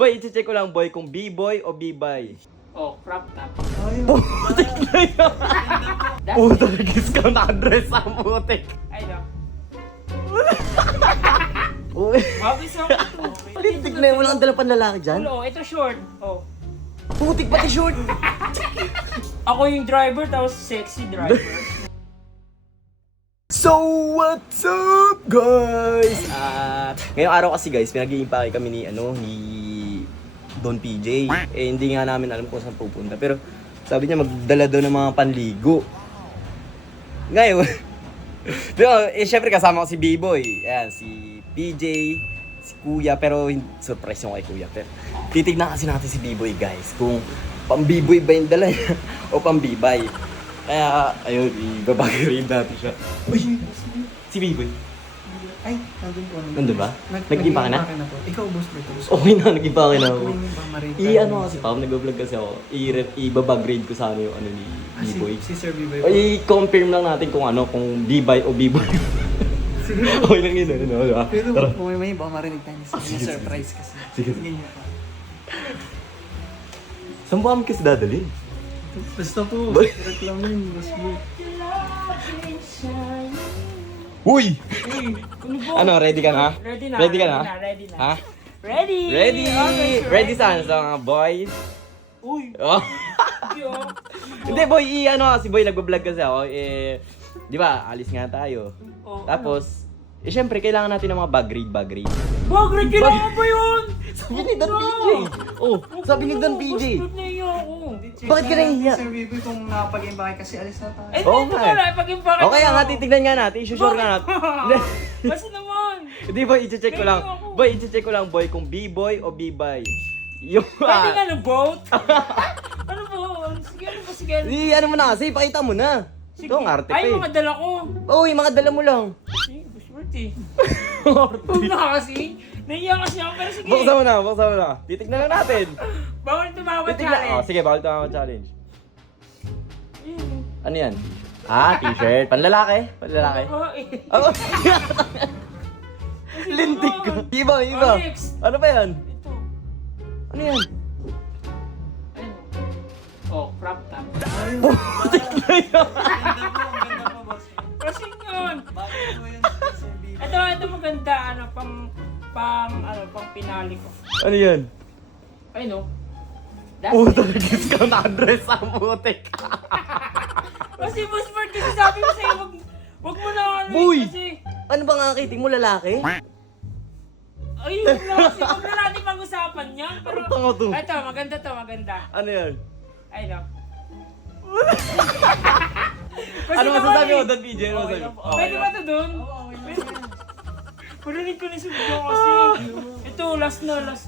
Boy, i-check ko lang boy kung B-boy o B-boy. Oh, crop top. Putik na yun! Puta, nag-discount address sa putik. Ay, no. Uy. Mabis ako ito. Putik na yun, wala kang dala panlalaki dyan? Oh, ito short. Oh. Putik pati short! Ako yung driver, tapos sexy driver. So, what's up, guys? Ngayong araw kasi guys, pinag-iimpake kami ni Don PJ. Eh, hindi nga namin alam kung saan pupunta. Pero, sabi niya magdala daw ng mga panligo. Ngayon, pero, syempre kasama ko si B-Boy. Ayan, si PJ, si Kuya. Pero, surprise yung kay Kuya. Pero, titignan kasi natin si B-Boy, guys. Kung pang B-Boy ba yung dala niya o pang B-Boy. Kaya, ayun, ibabagarin natin siya. Uy, si B-Boy. Ay, nandun po. Nandun ba? Nag-iba ka na? Ikaw, boss, Beto. Okay na, nag-iba ka na ako. Marita. Kasi pa, nag-vlog kasi ako. Ibabag-grade ko sa yung ni B-Boy. Si Sir B-Boy. I-confirm lang natin kung kung B-Boy o B-Boy. Sige. Okay lang yun, diba? Pero Tara. kung may baka marinig tayo Sige, sa surprise kasi. Sige. Sige niyo pa. Saan ba kami kasi dadalhin? Basta po, Boy. reklamin, boss mo. Uy! Ano Ano, ready ka na? Ready na. Ready ka na? Ready na. Ha? Ready! Ready! Okay, so Ready saan? Sa mga boys? Uy! Oh. Yo! Hindi, boy, si boy, nagbablog kasi ako. Di ba, alis nga tayo. Oh, Tapos, syempre, kailangan natin ng mga bag grade. Bagay, kailangan ba yun? Sabi ni Don PJ. Oh, sabi ni Don PJ. Gusto niya ako. Bakit ka nahihiya? Sir B-Boy kung nakapag-imbake kasi alis na tayo. Eh, Oo dito nga eh. wala. Pag-impake Okay, nga, titignan nga natin. Isusure nga natin. Kasi naman. Hindi, boy, i-check ko lang. Boy, i-check ko lang, boy, kung B-boy o B-boy. Yung, Pwede nga ng boat. Ano ba? Sige, ano ba? Sige. ano mo na kasi, pakita mo na. Sige. Ito, ang arte Ay, pa mga dala ko. Uy, mga dala mo lang. Sige, bushword eh. Huwag na kasi. Nahiya kasi ako, pero sige. Buksan mo na. Titignan na natin. Bawal tumawa Titignan. Oh, challenge. sige, bawal tama challenge. Ayun. Ano yan? T-shirt. Panlalaki? Panlalaki? Babae. Oh. Lintik ko. Iba. Oh, next. Ano ba yan? Ito. Ano yan? Ayun. Oh, crop top. Kasi yun. Ito maganda, pang pinali ko. Ano yan? Ay no. That's Puta, it. nag-discount address sa putik. Kasi boss Bert, kasi sabi ko sa'yo, wag mo na Boy! kasi. Ano ba nga kiting mo, lalaki? Ay, wag na natin pag-usapan yan. Pero, Ano tanga to? ito, maganda. Ano yan? Ay no. Ano masasabi mo, Don PJ? Ano masasabi mo? Pwede ba ito dun? Parinig ko na si Bidyo kasi. Ito, last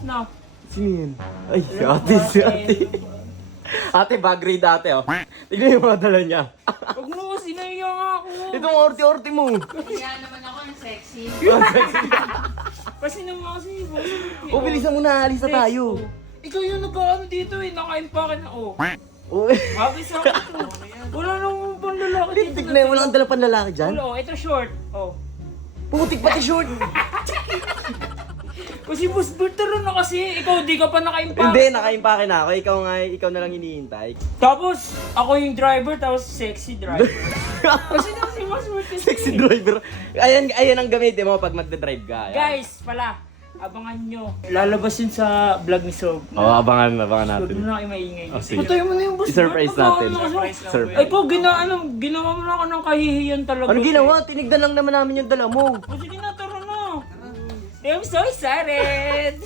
na. Sino yan? Ay, si ate. Ate, bag grade ate, oh. Tignan yung mga dala niya. Huwag mo kasi naiya nga ako. Ito mga orti-orti mo. Kaya naman ako ang sexy. Kasi naman kasi, boss. O, bilisan mo na, alis na tayo. Ikaw yung nag-ano dito eh, naka-impake na oh. Uy. Mabis ako ito. Wala nang panlalaki dito. Tignan yung walang dala panlalaki dyan. Wala, oh, ito short. Oh. Putik pati short. Kasi boss, Bertaro na kasi. Ikaw, di ka pa naka-impake. Hindi, nakaimpake na ako. Ikaw na lang hinihintay. Tapos, ako yung driver, tapos sexy driver. Kasi naman si boss Bert kasi. Sexy driver. Ayan ang gamitin mo pag magdadrive ka. Ayan. Guys, abangan nyo. Lalabas yun sa vlog ni Sob. abangan Huwag natin. mo na kayo maingay. Oh, sige. Patayin mo na yung boss. I-surprise Bert. natin. Surprise Surprise. Ay po, ginawa mo na ako ng kahihiyan talaga. Ano ginawa? Tinignan lang naman namin yung dala mo. O sige na, tara na. I'm so excited!